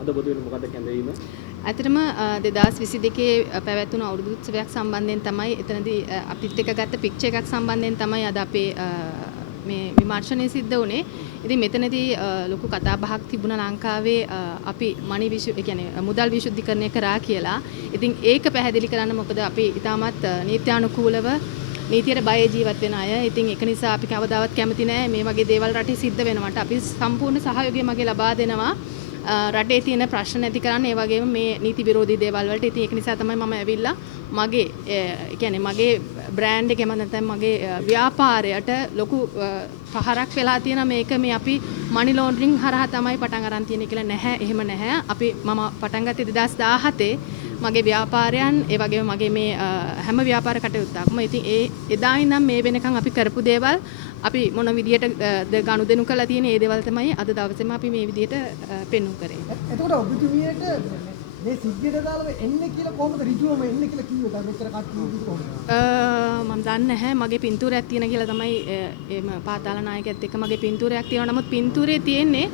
අද පොදු වෙන මොකක්ද කැඳවීම? ඇත්තටම 2022 පැවැත්වුණු අවුරුදු උත්සවයක් සම්බන්ධයෙන් තමයි එතනදී අපිත් එක්ක ගත්ත පික්චර් එකක් සම්බන්ධයෙන් තමයි අද අපේ මේ විමර්ශනය සිද්ධ වුණේ. ඉතින් මෙතනදී ලොකු කතා බහක් තිබුණා ලංකාවේ අපි මුදල් විශුද්ධීකරණය කරා කියලා. ඉතින් ඒක පැහැදිලි කරන්න මොකද අපි ඉතාමත් නීත්‍යානුකූලව නීතියට බය ජීවත් වෙන අය. ඉතින් ඒක නිසා අපි කවදාවත් කැමති නැහැ මේ වගේ දේවල් රටේ සිද්ධ වෙනවට. අපි සම්පූර්ණ සහයෝගය මගේ ලබා දෙනවා. රටේ තියෙන ප්‍රශ්න නැති කරන්න ඒ වගේම මේ නීති විරෝධී දේවල් වලට. ඉතින් ඒක නිසා තමයි මම ඇවිල්ලා මගේ බ්‍රෑන්ඩ් එකේ නැත්නම් මගේ ව්‍යාපාරයට ලොකු පහරක් වෙලා තියෙන මේක මේ අපි මනි ලොන්ඩරින් හරහා තමයි පටන් අරන් තියෙන්නේ කියලා නැහැ. එහෙම නැහැ. මම පටන් ගත්තේ 2017 මගේ ව්‍යාපාරයන් ඒ වගේම මගේ මේ හැම ව්‍යාපාර කටයුත්තක්ම. ඉතින් එදා ඉඳන් මේ වෙනකන් අපි කරපු දේවල් අපි මොන විදියට ගනුදෙනු කළා තියෙන ඒ දේවල් තමයි අද දවසේම අපි මේ විදියට පෙන්වු කරේ. එතකොට ඔබතුමියට මේ සිද්ධියට දාලා එන්නේ කියලා කොහොමද ඍජුවම එන්නේ කියලා කිව්වේ? මෙච්චර කට්ටිය කොහොමද? මම දන්නේ නැහැ. මගේ පින්තූරයක් තියෙන කියලා තමයි එම පාතාල නායකයත් එක්ක මගේ පින්තූරයක් තියෙනවා. නමුත් පින්තූරේ තියෙන්නේ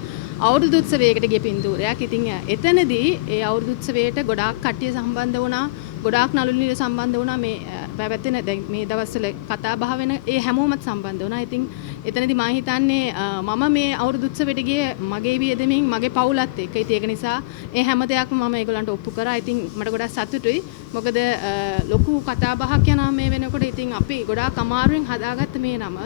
අවුරුදු උත්සවයකට ගිය පින්තූරයක්. ඉතින් එතනදී ඒ අවුරුදු උත්සවයට ගොඩාක් කට්ටිය සම්බන්ධ වුණා. ගොඩාක් නළු නිළිය සම්බන්ධ වුණා. මේ පැවැත්වෙන දැන් මේ දවස්වල කතා බහ වෙන ඒ හැමෝමත් සම්බන්ධ වුණා. ඉතින් එතනදී මම හිතන්නේ මම මේ අවුරුදු උත්සවයට ගියේ මගේ වියදමින් මගේ පවුලත් එක්ක. ඉතින් ඒක නිසා ඒ හැම දෙයක්ම මම ඒගොල්ලන්ට ඔප්පු කරා. ඉතින් මට ගොඩක් සතුටුයි. මොකද ලොකු කතා බහක් යනවා මේ වෙනකොට. ඉතින් අපි ගොඩාක් අමාරුවෙන් හදාගත්ත මේ නම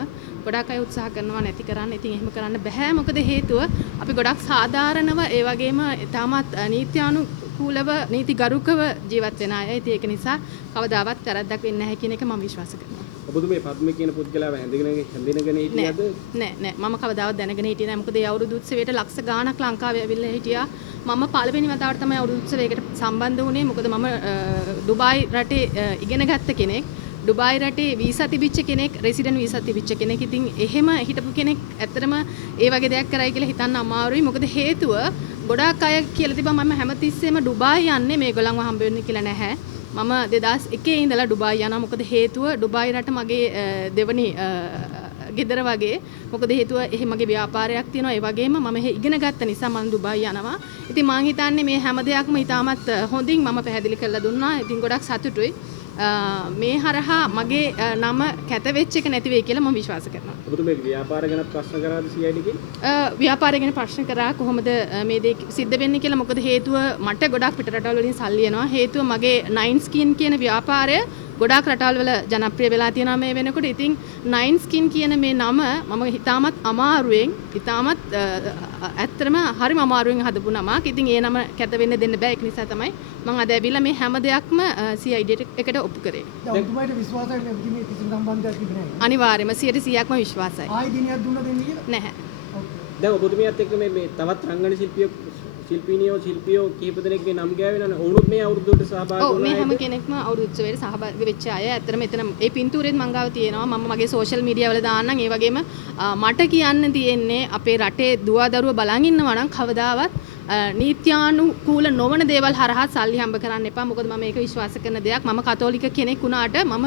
ගොඩාක් අය උත්සාහ කරනවා නැති කරන්න. ඉතින් එහෙම කරන්න බෑ. මොකද හේතුව අපි ගොඩක් සාධාරණව ඒ වගේම තාමත් නීත්‍යානුකූලව නීතිගරුකව ජීවත් වෙන අය. ඉතින් ඒක නිසා කවදාවත් වැරද්දක් වෙන්නේ නැහැ කියන එක මම විශ්වාස කරනවා. ඔබතුමේ පද්ම කියන පුද්ගලයාව හැඳිනගෙන හිටියද? නෑ මම කවදාවත් දැනගෙන හිටියේ නෑ. මොකද ඒ අවුරුදු උත්සවයට ලක්ෂ ගාණක් ලංකාවේ ඇවිල්ලා හිටියා. මම පළවෙනි වතාවට තමයි අවුරුදු උත්සවයකට සම්බන්ධ වුණේ. මොකද මම ඩුබායි රටේ ඉගෙන ගත්ත කෙනෙක්. ඩුබායි රටේ වීසා තිබිච්ච කෙනෙක්, රෙසිඩන්ට් වීසා තිබිච්ච කෙනෙක්. ඉතින් එහෙම හිටපු කෙනෙක් ඇත්තටම ඒ වගේ දෙයක් කරයි කියලා හිතන්න අමාරුයි. මොකද හේතුව ගොඩාක් අය කියලා තිබ්බා මම හැමතිස්සෙම ඩුබායි යන්නේ මේගොල්ලන්ව හම්බ වෙන්න කියලා නැහැ. මම 2001 ඉඳලා ඩුබායි යනවා. මොකද හේතුව ඩුබායි රට මගේ දෙවනි ගෙදර වගේ. මොකද හේතුව එහෙ මගේ ව්‍යාපාරයක් තියෙනවා. ඒ වගේම මම එහෙ ඉගෙන ගත්ත නිසා මම ඩුබායි යනවා. ඉතින් මම හිතන්නේ මේ හැම දෙයක්ම ඉතාමත් හොඳින් මම පැහැදිලි කරලා දුන්නා. ඉතින් ගොඩක් සතුටුයි. මේ හරහා මගේ නම කැත වෙච්ච එක නැති වෙයි කියලා මම විශ්වාස කරනවා. ඔබතුමේ ව්‍යාපාර ගැන ප්‍රශ්න කරාද CID එකේ? ව්‍යාපාරය ගැන ප්‍රශ්න කරා කොහොමද මේ දේ සිද්ධ වෙන්නේ කියලා. මොකද හේතුව මට ගොඩක් පිට රටවල් වලින් සල්ලි එනවා. හේතුව මගේ 9 skin කියන ව්‍යාපාරය ගොඩාක් රටවල් වල ජනප්‍රිය වෙලා තියෙනවා මේ වෙනකොට. ඉතින් 9 skin කියන මේ නම මම හිතාමත් අමාරුවෙන් ඇත්තටම හරිම අමාරුවෙන් හදපු නමක්. ඉතින් ඒ නම කැත වෙන්න දෙන්න බෑ. ඒක නිසා තමයි මම අද ඇවිල්ලා මේ හැම දෙයක්ම CID එකට ඔප්පු කරේ. දැන් ඔබතුමාට විශ්වාසයි නේ මේ කිසිම සම්බන්ධයක් තිබුණේ නැහැ. අනිවාර්යයෙන්ම 100%ක්ම විශ්වාසයි. ආයි දිනයක් දුන්න දෙන්නේ කියලා? නැහැ. දැන් ඔබතුමියත් එක්ක මේ තවත් රංගන ශිල්පියෝ කිහිප දෙනෙක්ගේ නම් ගෑවෙනවනේ. ඔවුනුත් මේ අවුරුද්දට සහභාගී වුණා. ඔව් මේ හැම කෙනෙක්ම අවුරුදු උත්සවයට සහභාගී වෙච්ච අය. ඇත්තටම එතන ඒ පින්තූරෙත් මං ගාව තියෙනවා. මම මගේ සෝෂල් මීඩියා වල දාන්නම්. ඒ වගේම මට කියන්න තියෙන්නේ අපේ රටේ දුවදරුව බලන් ඉන්නවා නම් කවදාවත් නීත්‍යානුකූල නොවන දේවල් හරහා සල්ලි හම්බ කරන්න එපා. මොකද මම මේක විශ්වාස කරන දෙයක්. මම කතෝලික කෙනෙක් වුණාට මම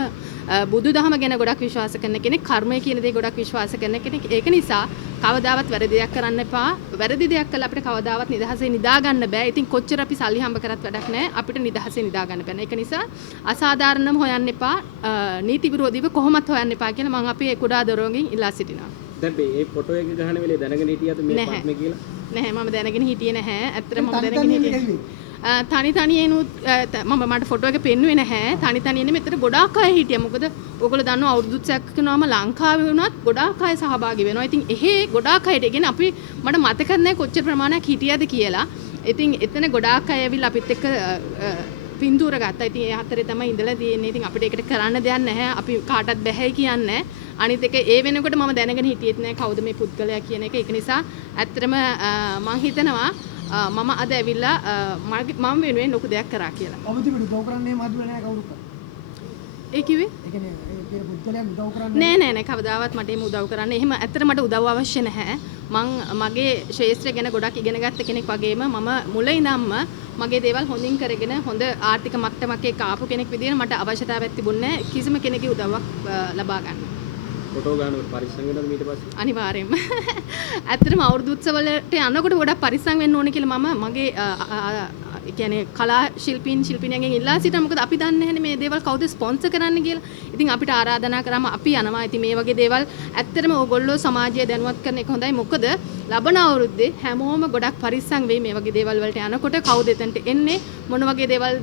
බුදුදහම ගැන ගොඩක් විශ්වාස කරන කෙනෙක්. කර්මය කියන දේ ගොඩක් විශ්වාස කරන කෙනෙක්. ඒක නිසා කවදාවත් වැරදි දෙයක් කරන්න එපා. වැරදි දෙයක් කළා අපිට කවදාවත් නිදහසේ නිදා ගන්න බෑ. ඉතින් කොච්චර අපි සල්ලි හම්බ කරත් වැඩක් නැහැ. අපිට නිදහසේ නිදා ගන්න බෑ. ඒක නිසා අසාධාරණම හොයන්න එපා. නීති විරෝධීව කොහොමත් හොයන්න එපා කියලා මම අපේ කුඩා දරුවන්ගෙන් ඉල්ලා සිටිනවා. දැන් මේ ෆොටෝ එක ගහන වෙලේ දැනගෙන හිටියද මේ පත්මේ කියලා? නැහැ මම දැනගෙන හිටියේ නැහැ. ඇත්තටම මම දැනගෙන හිටියේ. තනියෙනුත් මට ෆොටෝ එක පෙන්නුවේ නැහැ. තනියෙන්නේ මෙතන ගොඩාක් අය හිටියා. මොකද ඔයගොල්ලෝ දන්නවා අවුරුදු 30ක් කරනවාම ලංකාවේ වුණත් ගොඩාක් අය සහභාගී වෙනවා. ඉතින් එහෙ ගොඩාක් අයට ඉගෙන මට මතක නැහැ කොච්චර ප්‍රමාණයක් හිටියද කියලා. ඉතින් එතන ගොඩාක් අය ඇවිල්ලා අපිත් එක්ක පින්තූර ගත්තා. ඉතින් ඒ හතරේ තමයි ඉඳලා තියෙන්නේ. ඉතින් අපිට ඒකට කරන්න දෙයක් නැහැ. අපි කාටවත් බැහැයි කියන්නේ. අනිත් එක ඒ වෙනකොට මම දැනගෙන හිටියෙත් නැහැ කවුද මේ පුද්ගලයා කියන එක. ඒක නිසා ඇත්තටම මම හිතනවා මම අද ඇවිල්ලා මම වෙනුවෙන් ලොකු දෙයක් කරා කියලා. ඔබතුමිට උදව් කරන්නේ මදුවේ නැහැ කවුරුත්? ඒ කිව්වේ? ඒ කියන්නේ ඒ පුද්ගලයා උදව් කරන්නේ නෑ කවදාවත් මට එහෙම උදව් කරන්න. එහෙම ඇත්තට මට උදව් අවශ්‍ය නැහැ. මං මගේ ශාස්ත්‍රය ගැන ගොඩක් ඉගෙන ගත්ත කෙනෙක් වගේම මම මුල ඉඳන්ම මගේ දේවල් හොඳින් කරගෙන හොඳ ආර්ථික මට්ටමක ආපු කෙනෙක් විදිහට මට අවශ්‍යතාවයක් තිබුණේ කිසිම කෙනෙකුගේ උදව්වක් ලබා ගන්න. ෆොටෝ ගන්නකොට පරිස්සම් වෙනවද ඊට පස්සේ? අනිවාර්යෙන්ම. ඇත්තටම අවුරුදු උත්සවවලට යනකොට ගොඩක් පරිස්සම් වෙන්න ඕනේ කියලා මම මගේ ඒ කියන්නේ කලා ශිල්පිනියන්ගෙන් ඉල්ලා සිටිනවා. මොකද අපි දන්නේ නැහැනේ මේ දේවල් කවුද ස්පොන්සර් කරන්නේ කියලා. ඉතින් අපිට ආරාධනා කරාම අපි යනවා. ඉතින් මේ වගේ දේවල් ඇත්තටම ඕගොල්ලෝ සමාජය දැනුවත් කරන එක හොඳයි. මොකද ලබන අවුරුද්දේ හැමෝම ගොඩක් පරිස්සම් වෙයි මේ වගේ දේවල් වලට යනකොට. කවුද එතනට එන්නේ මොන වගේ දේවල්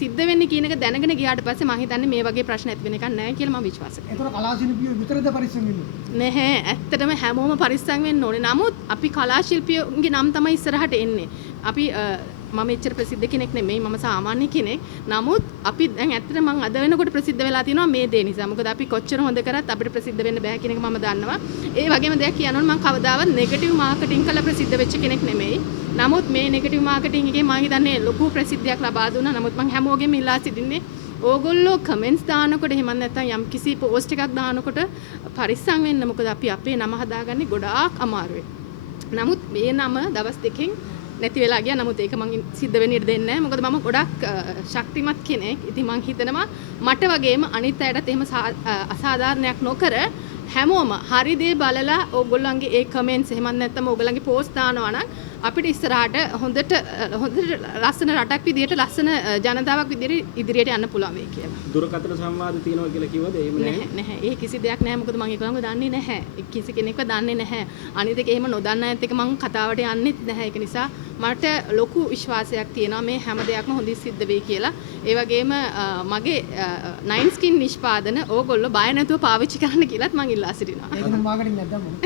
සිද්ධ වෙන්නේ කියන එක දැනගෙන ගියාට පස්සේ මම හිතන්නේ මේ වගේ ප්‍රශ්න ඇති වෙන එකක් නැහැ කියලා මම විශ්වාස කරනවා. ඒතර කලා ශිල්පියෝ විතරද පරිස්සම් වෙන්නේ? නැහැ ඇත්තටම හැමෝම පරිස්සම් වෙන්න ඕනේ. නමුත් අපි කලා ශිල්පියෝගේ නම් තමයි ඉස්සරහට එන්නේ. අපි මම එච්චර ප්‍රසිද්ධ කෙනෙක් නෙමෙයි මම සාමාන්‍ය කෙනෙක්. නමුත් අපි දැන් ඇත්තට මම අද වෙනකොට ප්‍රසිද්ධ වෙලා තියෙනවා මේ දේ නිසා. මොකද අපි කොච්චර හොඳ කරත් අපිට ප්‍රසිද්ධ වෙන්න බෑ කියන එක මම දන්නවා. ඒ වගේම දෙයක් කියනවනේ මම කවදාවත් නෙගටිව් මාකටිං කරලා ප්‍රසිද්ධ වෙච්ච කෙනෙක් නෙමෙයි. නමුත් මේ නෙගටිව් මාකටිං එකේ මම හිතන්නේ ලොකු ප්‍රසිද්ධියක් ලබා දුන්නා. නමුත් මම හැමෝගෙම ඉල්ලා සිටින්නේ ඕගොල්ලෝ කමෙන්ට්ස් දානකොට එහෙම නැත්නම් යම් කිසි පෝස්ට් එකක් දානකොට පරිස්සම් වෙන්න. මොකද අපි අපේ නම හදාගන්නේ ගොඩාක් අමාරුයි. නමුත් මේ නම දවස් දෙකකින් නැති වෙලා ගියා. නමුත් ඒක මං සිද්ධ වෙන්න ඉඩ දෙන්නේ නැහැ. මොකද මම ගොඩක් ශක්තිමත් කෙනෙක්. ඉතින් මං හිතනවා මට වගේම අනිත් අයටත් එහෙම අසාධාරණයක් නොකර හැමෝම හරි දේ බලලා ඕගොල්ලන්ගේ ඒ කමෙන්ට්ස් එහෙම නැත්නම් ඕගොල්ලන්ගේ පෝස්ට් දානවා නම් අපිට ඉස්සරහට හොඳට ලස්සන රටක් විදියට ලස්සන ජනතාවක් විදියට ඉදිරියට යන්න පුළුවන් වෙයි කියලා. දුරකථන සංවාද තියෙනවා කියලා කිව්වද? එහෙම නැහැ. නැහැ. ඒ කිසි දෙයක් නැහැ. මොකද මම ඒකම දන්නේ නැහැ. කිසි කෙනෙක්ව දන්නේ නැහැ. අනිත් එක එහෙම නොදන්න අයත් එක්ක මම කතාවට යන්නෙත් නැහැ. ඒක නිසා මට ලොකු විශ්වාසයක් තියෙනවා මේ හැම දෙයක්ම හොඳින් සිද්ධ වෙයි කියලා. ඒ වගේම මගේ 9 ස්කින් නිෂ්පාදන ඕගොල්ලෝ බය නැතුව පාවිච්චි කරන්න කියලාත් මම ඉල්ලා සිටිනවා. ඒක නම් මාකටිං නැද්ද මොකද?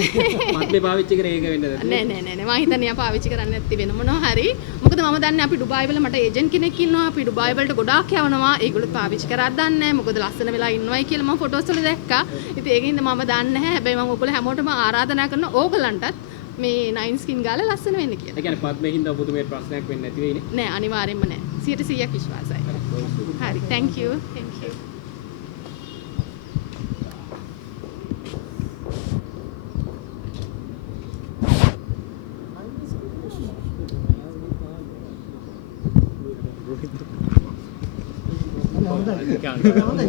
මත් මේ පාවිච්චි කරේ ඒක වෙන්නද? නෑ මම හිතන්නේ ආ පාවිච්චි කරන්න නැති වෙන මොනවා හරි. මොකද මම දන්නේ අපි ඩුබායි වල මට ඒජන්ට් කෙනෙක් ඉන්නවා. අපි ඩුබායි වලට ගොඩාක් යවනවා. ඒගොල්ලෝ පාවිච්චි කරා දන්නේ නැහැ. මොකද ලස්සන වෙලා ඉන්නවයි කියලා මම ෆොටෝස් වල දැක්කා. ඉතින් ඒකින්ද මම දන්නේ නැහැ. හැබැයි මම ඔයගොල්ලෝ හැමෝටම ආරාධනා කරනවා ඕගලන්ටත් මේ 9 ස්කින් ගාලා ලස්සන වෙන්න කියලා. ඒ කියන්නේ පත් මේ හින්දා පුදුමේ ප්‍රශ්නයක් වෙන්නේ නැති වෙයිනේ. නෑ අනිවාර්යෙන්ම නෑ. 100% විශ්වාසයි. හරි thank you. හොඳයි.